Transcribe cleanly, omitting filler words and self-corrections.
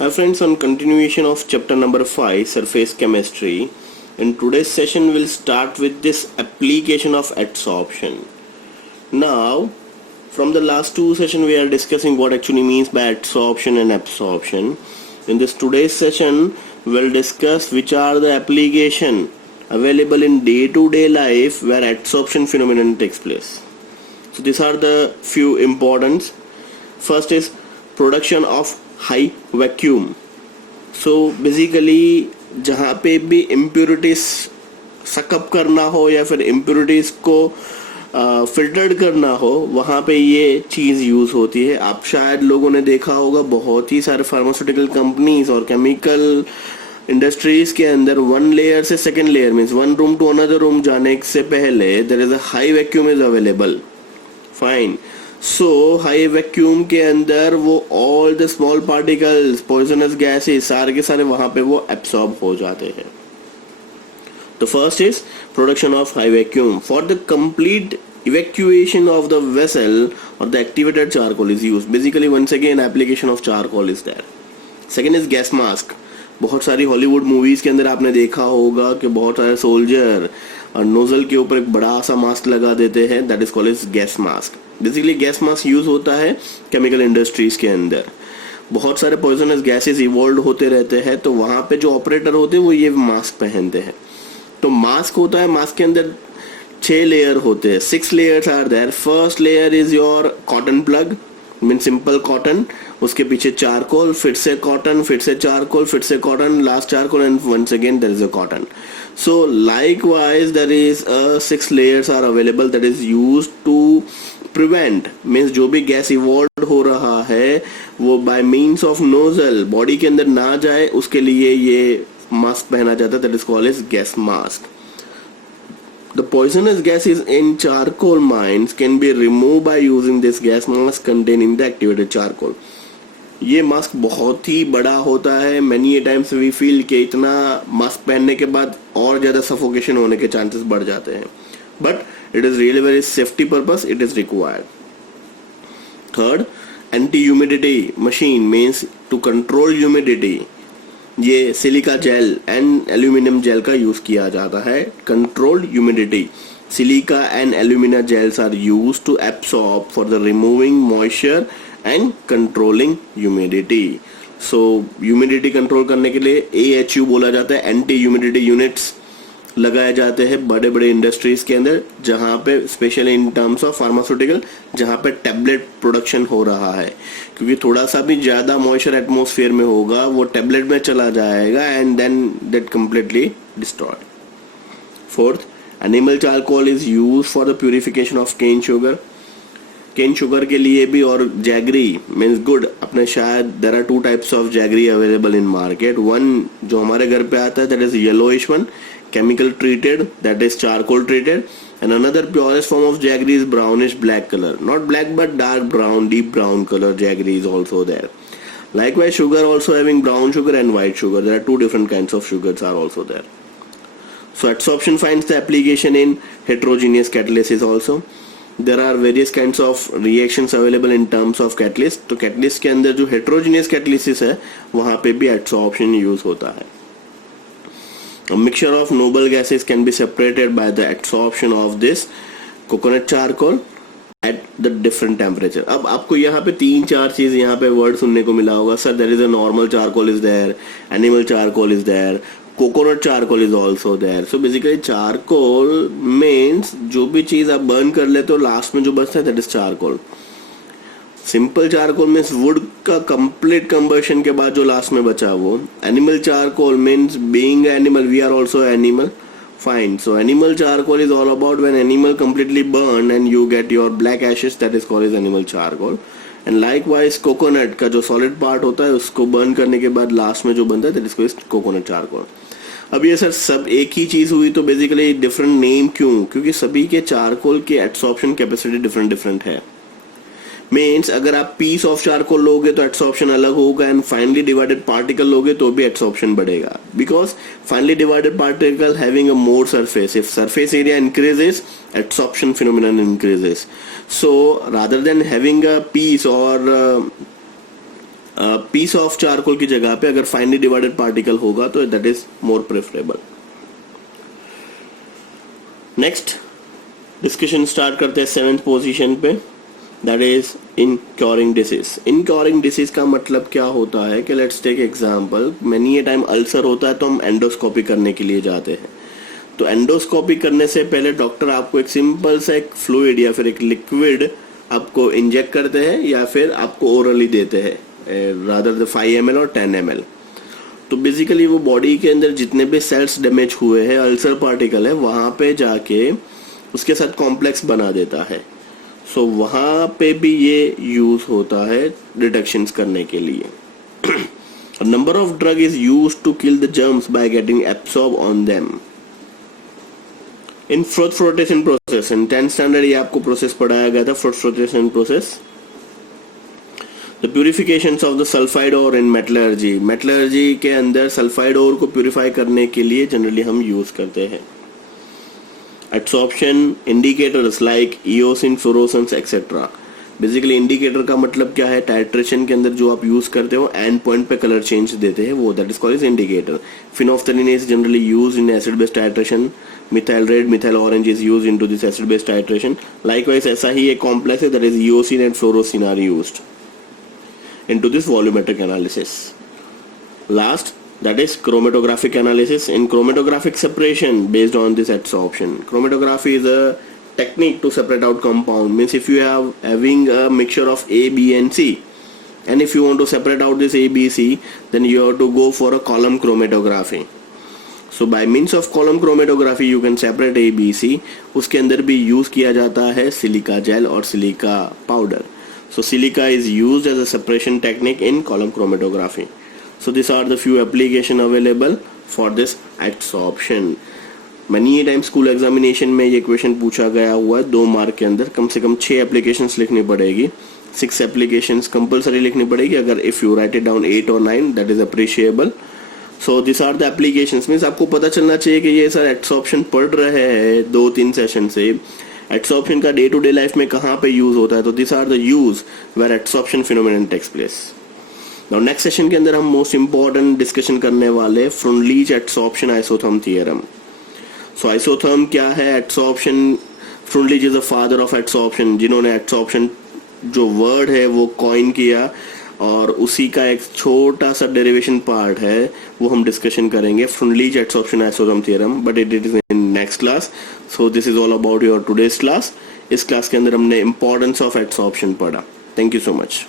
Hi friends, on continuation of chapter number 5, surface chemistry. In today's session we'll start with this application of adsorption. Now, from the last two sessions we are discussing what actually means by adsorption and absorption. In this today's session we'll discuss which are the application available in day-to-day life where adsorption phenomenon takes place. So these are the few importance. First is production of high vacuum. So basically जहाँ पे भी impurities suck up करना हो या फिर impurities को filtered करना हो वहाँ पे ये चीज़ यूज़ होती है. आप शायद लोगों ने देखा होगा बहुत ही सारे फार्मास्यूटिकल कंपनीज और केमिकल इंडस्ट्रीज के अंदर वन लेयर से second layer means one room to another room जाने से पहले there is a high vacuum is available. Fine. So high vacuum के अंदर वो all the small particles poisonous gases सारे के सारे वहां पे वो एब्सॉर्ब हो जाते हैं. तो first is production of high vacuum. For the complete evacuation of the vessel or the activated charcoal is used. Basically once again application of charcoal is there. Second is gas mask. बहुत सारी Hollywood movies के अंदर आपने देखा होगा कि बहुत सारे सोल्जर और नोजल के ऊपर एक बड़ा सा मास्क लगा देते हैं. That is called as gas mask. Basically gas mask use होता है केमिकल इंडस्ट्रीज के अंदर. बहुत सारे पॉइजनस गैसेस इवॉल्व होते रहते हैं तो वहां पे जो ऑपरेटर होते हैं वो ये मास्क पहनते हैं. तो मास्क होता है, मास्क के अंदर 6 लेयर होते हैं. 6 layers are there. First layer is your cotton plug mean simple cotton. उसके पीछे चारकोल, फिर से कॉटन, फिर से चारकोल, फिर से cotton, last charcoal and once again there is a cotton. So likewise there is 6 layers are available that is used to prevent means जो भी गैस इवॉल्व हो रहा है वो by means of nozzle body के अंदर ना जाए उसके लिए ये मास्क पहना जाता है. that is called as gas mask. The poisonous gases in charcoal mines can be removed by using this gas mask containing the activated charcoal. ये मास्क बहुत ही बड़ा होता है. Many a times we feel कि इतना मास्क पहनने के बाद और ज़्यादा सफोकेशन होने के चांसेस बढ़ जाते हैं. But it is really very safety purpose it is required. Third, anti humidity machine means to control humidity. ये silica gel and aluminium gel का यूज़ किया जाता है. Controlled humidity. Silica and aluminium gels are used to absorb for the removing moisture and controlling humidity. So humidity control करने के लिए AHU बोला जाता है. एंटी ह्यूमिडिटी यूनिट्स लगाए जाते हैं बड़े बड़े इंडस्ट्रीज के अंदर जहां पे specially in terms of pharmaceutical जहां पे टैबलेट प्रोडक्शन हो रहा है. क्योंकि थोड़ा सा भी ज्यादा मॉइस्चर एटमॉस्फेयर में होगा वो टैबलेट में चला जाएगा and then that completely destroyed. Fourth, animal charcoal is use for the purification of cane sugar. Cane sugar के लिए भी और जैगरी मीन्स गुड. अपने शायद there are 2 types of jaggery available in market. One जो हमारे घर पे आता है that is yellowish one, chemical treated, that is charcoal treated, and another purest form of jaggery is brownish black color, not black but dark brown, deep brown color jaggery is also there. Likewise sugar also having brown sugar and white sugar. There are 2 different kinds of sugars are also there. So adsorption finds the application in heterogeneous catalysis also. There are various kinds of reactions available in terms of catalyst. तो catalyst के अंदर जो heterogeneous catalysis है वहाँ पे भी adsorption use होता है. A mixture of noble gases can be separated by the adsorption of this coconut charcoal at the different temperature. अब आपको यहाँ पे 3-4 चीज यहाँ पे वर्ड सुनने को मिला होगा. Sir there is a normal charcoal is there, animal charcoal is there, coconut charcoal is also there. So basically charcoal means जो भी चीज आप बर्न कर लेते हो लास्ट में जो बचता है that is charcoal. Simple charcoal means wood का कंप्लीट कंबशन के बाद जो लास्ट में बचा वो. Animal charcoal means being animal we are also animal. Fine. So animal charcoal is all about when animal completely burn and you get your black ashes that is called as animal charcoal. And likewise coconut का जो solid part होता है उसको burn करने के बाद last में जो बनता है that is called coconut charcoal. अब ये सर सब एक ही चीज हुई तो बेसिकली डिफरेंट नेम क्यों? क्योंकि सभी के चारकोल की एब्सॉर्प्शन कैपेसिटी डिफरेंट है. मीन्स अगर आप पीस ऑफ चारकोल लोगे तो एड्सॉर्प्शन अलग होगा एंड फाइनली डिवाइडेड पार्टिकल लोगे तो भी एड्सॉर्प्शन बढ़ेगा. Because finely divided particle having a more surface. If surface area increases adsorption phenomenon increases. So rather than having a piece और पीस ऑफ चारकोल की जगह पे अगर फाइनली डिवाइडेड पार्टिकल होगा तो that is more preferable. Next discussion start करते हैं 7th position पे, that is in curing disease. In curing disease का मतलब क्या होता है कि लेट्स टेक एग्जांपल, मैनी ये टाइम अल्सर होता है तो हम एंडोस्कोपी करने के लिए जाते हैं। तो एंडोस्कोपी करने से पहले डॉक्टर आपको एक सिंपल सा एक फ्लूइड या फिर एक लिक्विड आपको इंजेक्ट करते हैं या फिर आपको ओरली देते हैं, रादर 5 ml और 10 ml। तो बेसिकली वो बॉडी के अंदर जितने भी सेल्स डैमेज हुए हैं, अल्सर पार्टिकल है, वहां पे जाके उसके साथ कॉम्प्लेक्स बना देता है। सो वहां पे भी ये यूज होता है डिटेक्शंस करने के लिए। Number of drug is use to kill the germs by getting absorb on them in flotation process. In 10th standard ये आपको प्रोसेस पढ़ाया गया था, flotation process. The purifications of the sulphide ore in metallurgy. Metallurgy के अंदर sulphide ओर को purify करने के लिए जनरली हम यूज करते हैं। Absorption indicators like eosin, fluorescence etcetera. Basically indicator का मतलब क्या है, टाइट्रेशन के अंदर जो आप यूज करते हो एंड पॉइंट पे कलर चेंज देते हैं वो, that is called as indicator. Phenolphthalein is generally used in acid based titration. Methyl red, methyl orange is used into this acid based titration. Likewise ऐसा ही एक कॉम्प्लेक्स है, that is eosin and fluorescein are used into this volumetric analysis. Last, that is chromatographic analysis. In chromatographic separation based on this adsorption, chromatography is a technique to separate out compound. Means if you have having a mixture of A, B and C, and if you want to separate out this A, B, C, then you have to go for a column chromatography. So by means of column chromatography you can separate A, B, C. उसके अंदर भी use किया जाता है silica gel और silica powder. So silica is used as a separation technique in column chromatography. So these are the few application available for this adsorption. Many time school examination में ये question पूछा गया हुआ है 2 मार्क के अंदर। कम से कम 6 एप्लीकेशंस लिखनी पड़ेगी, 6 एप्लीकेशंस कंपलसरी लिखनी पड़ेगी। अगर if you write it down 8 और 9 that is appreciable. So this are the applications. Means आपको पता चलना चाहिए कि ये सर एडसॉर्प्शन पढ़ रहे हैं 2-3 सेशन से, एडसॉर्प्शन का डे टू डे लाइफ में कहाँ पे यूज होता है। तो this are the use where adsorption phenomenon takes place. Now next session के अंदर हम मोस्ट इंपॉर्टेंट डिस्कशन करने वाले Freundlich adsorption isotherm theorem. So isotherm क्या है, adsorption, Freundlich is the father of adsorption, जिन्होंने एडसॉर्प्शन जो वर्ड है वो कॉइन किया, और उसी का एक छोटा सा डेरिवेशन पार्ट है वो हम डिस्कशन करेंगे, Freundlich adsorption isotherm theorem, but it is in next class. So this is all about your today's class. इस क्लास के अंदर हमने इंपॉर्टेंस ऑफ एडसॉर्प्शन पढ़ा। Thank you so much.